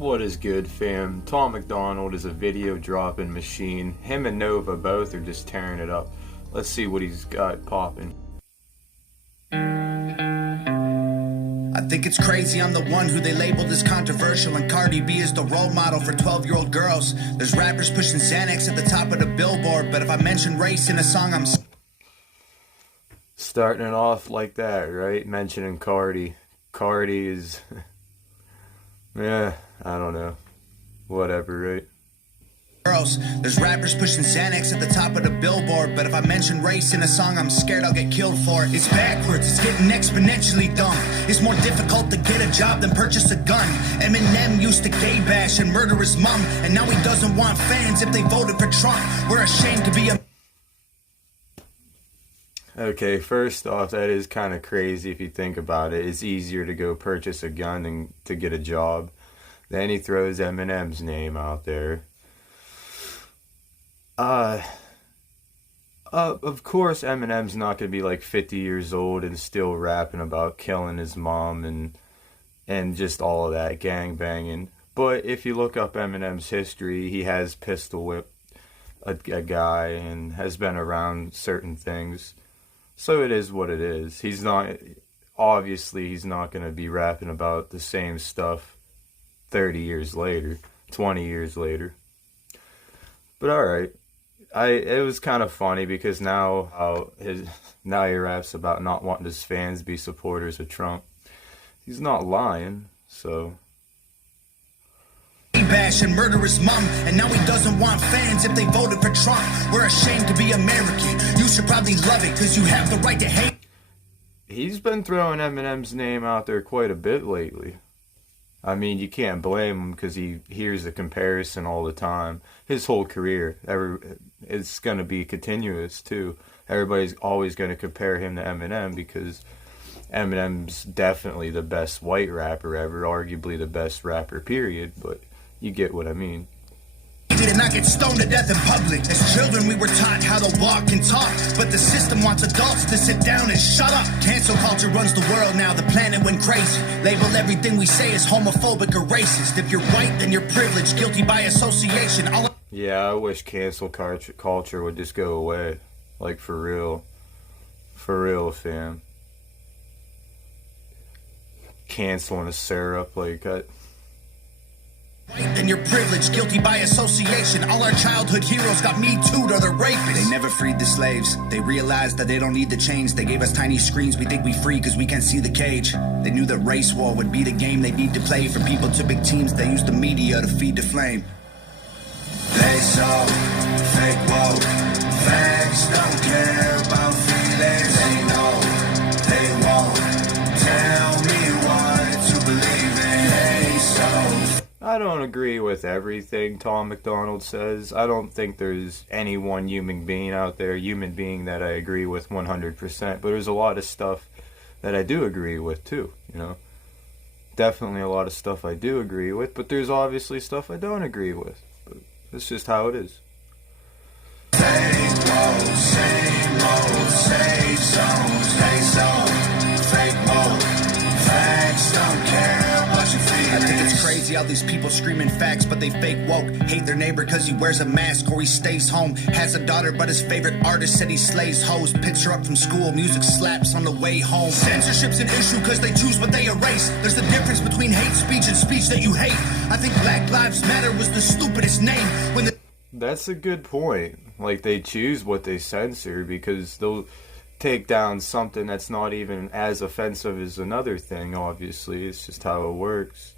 What is good, fam? Tom Macdonald is a video dropping machine. Him and Nova both are just tearing it up. Let's see what he's got popping. I think it's crazy I'm the one who they labeled as controversial, and Cardi B is the role model for 12-year-old girls. There's rappers pushing Xanax at the top of the billboard, but if I mention race in a song, I'm starting it off like that, right? Mentioning Cardi. Cardi is... yeah, I don't know. Whatever, right? girls. There's rappers pushing Xanax at the top of the billboard, but if I mention race in a song, I'm scared I'll get killed for it. It's backwards, it's getting exponentially dumb. It's more difficult to get a job than purchase a gun. Eminem used to gay bash and murder his mom, and now he doesn't want fans if they voted for Trump. We're ashamed to be a... Okay, first off, that is kind of crazy if you think about it. It's easier to go purchase a gun than to get a job. Then he throws Eminem's name out there. Of course, Eminem's not going to be like 50 years old and still rapping about killing his mom and just all of that gang banging. But if you look up Eminem's history, he has pistol whipped a guy and has been around certain things. So it is what it is. He's not going to be rapping about the same stuff 30 years later, 20 years later. But alright. It was kind of funny because now he raps about not wanting his fans to be supporters of Trump. He's not lying, so... bash and murder his mom, and now he doesn't want fans if they voted for Trump. We're ashamed to be American. You should probably love it because you have the right to hate. He's been throwing Eminem's name out there quite a bit lately. I mean, you can't blame him because he hears the comparison all the time. His whole career, it's going to be continuous too. Everybody's always going to compare him to Eminem because Eminem's definitely the best white rapper ever, arguably the best rapper, period, but you get what I mean. Did not get stoned to death in public. As children, we were taught how to walk and talk, but the system wants adults to sit down and shut up. Cancel culture runs the world now. The planet went crazy. Label everything we say as homophobic or racist. If you're white, then you're privileged, guilty by association. Yeah, I wish cancel culture would just go away. Like, for real. For real, fam. Canceling a syrup, like... Then you're privileged, guilty by association. All our childhood heroes got me too'd or they're rapists. They never freed the slaves. They realized that they don't need to change. They gave us tiny screens. We think we free because we can't see the cage. They knew that race war would be the game they need to play. For people to big teams, they use the media to feed the flame. They so fake woke. Facts don't care about feelings. They know they won't tell me what to believe in. They so... I don't agree with everything Tom Macdonald says. I don't think there's any one human being out there, that I agree with 100%. But there's a lot of stuff that I do agree with too, you know. Definitely a lot of stuff I do agree with, but there's obviously stuff I don't agree with. But it's just how it is. Same road, same songs, they so fake mode. Facts don't care about your feelings. I think it's crazy how these people screaming facts, but they fake woke. Hate their neighbor cause he wears a mask or he stays home. Has a daughter but his favorite artist said he slays hoes. Picks her up from school, music slaps on the way home. Censorship's an issue cause they choose what they erase. There's a difference between hate speech and speech that you hate. I think Black Lives Matter was the stupidest name when the... That's a good point. Like, they choose what they censor because they'll take down something that's not even as offensive as another thing, obviously. It's just how it works.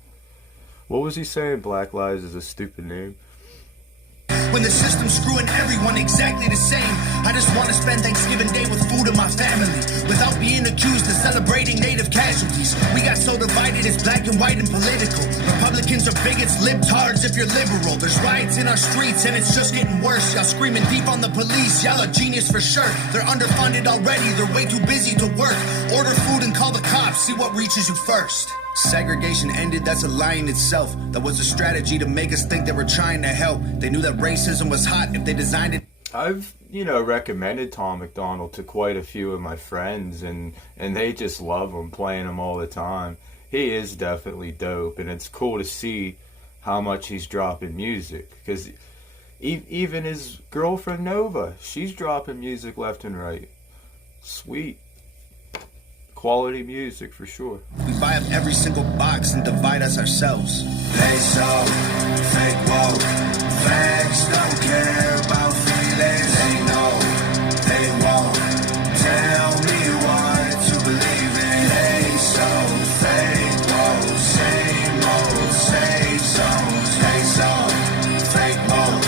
What was he saying? Black Lives is a stupid name? When the system's screwing everyone exactly the same. I just want to spend Thanksgiving Day with food and my family without being accused of celebrating native casualties. We got so divided, it's black and white and political. Republicans are bigots, libtards if you're liberal. There's riots in our streets and it's just getting worse. Y'all screaming deep on the police, y'all are genius for sure. They're underfunded already, they're way too busy to work. Order food and call the cops, see what reaches you first. Segregation ended, that's a lie in itself. That was a strategy to make us think they were trying to help. They knew that racism was hot if they designed it. I've, recommended Tom Macdonald to quite a few of my friends, and they just love him, playing him all the time. He is definitely dope, and it's cool to see how much he's dropping music. Because even his girlfriend Nova, she's dropping music left and right. Sweet. Quality music for sure. We buy up every single box and divide us ourselves. They so fake woke. Facts don't care about feelings. They know they won't tell me what to believe in. They so fake woke. Same old, same songs. They so fake woke.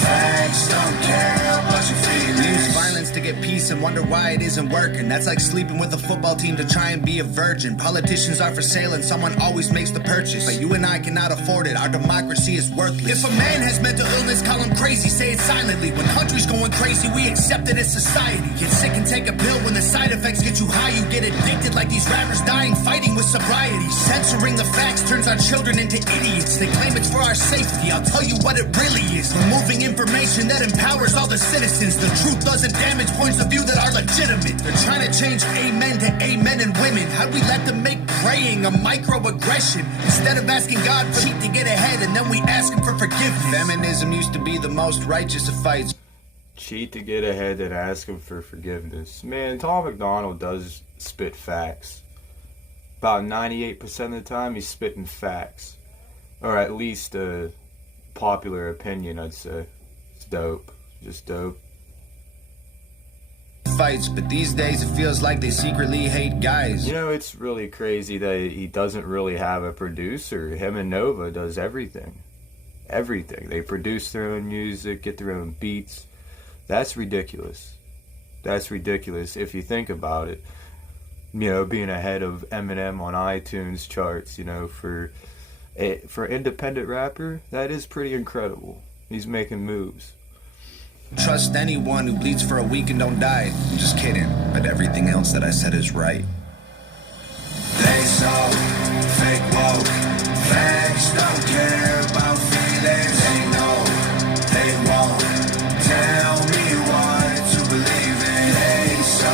Facts don't care about your feelings. We use violence to get peace and wonder why it isn't working. That's like sleeping with a football team to try and be a virgin. Politicians are for sale and someone always makes the purchase. But you and I cannot afford it. Our democracy is worthless. If a man has mental illness, call him crazy. Say it silently. When country's going crazy, we accept it as society. Get sick and take a pill. When the side effects get you high, you get addicted like these rappers dying fighting with sobriety. Censoring the facts turns our children into idiots. They claim it's for our safety. I'll tell you what it really is. Removing information that empowers all the citizens. The truth doesn't damage points of view that are legitimate. They're trying to change amen to amen and women. How'd we let them make praying a microaggression? Instead of asking God for cheat to get ahead and then we ask him for forgiveness. Feminism used to be the most righteous of fights. Cheat to get ahead and ask him for forgiveness. Man, Tom Macdonald does spit facts. About 98% of the time he's spitting facts. Or at least a popular opinion, I'd say. It's dope. Just dope. Fights, but these days it feels like they secretly hate guys. You know, it's really crazy that he doesn't really have a producer. Him and Nova does everything. Everything. They produce their own music, get their own beats. That's ridiculous. That's ridiculous if you think about it. You know, being ahead of Eminem on iTunes charts, you know, for independent rapper, that is pretty incredible. He's making moves. Trust anyone who bleeds for a week and don't die. I'm just kidding, but everything else that I said is right. They so fake woke. Facts don't care about feelings. They know they won't tell me what to believe in. They so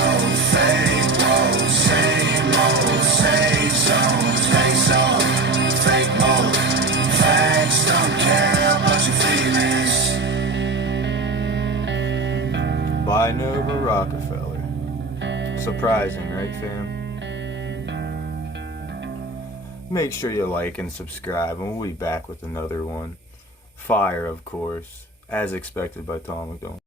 fake woke. Same old, same songs. They so fake woke. Facts don't care about your feelings. By Nova Rockefeller. Surprising, right, fam? Make sure you like and subscribe, and we'll be back with another one. Fire, of course, as expected by Tom Macdonald.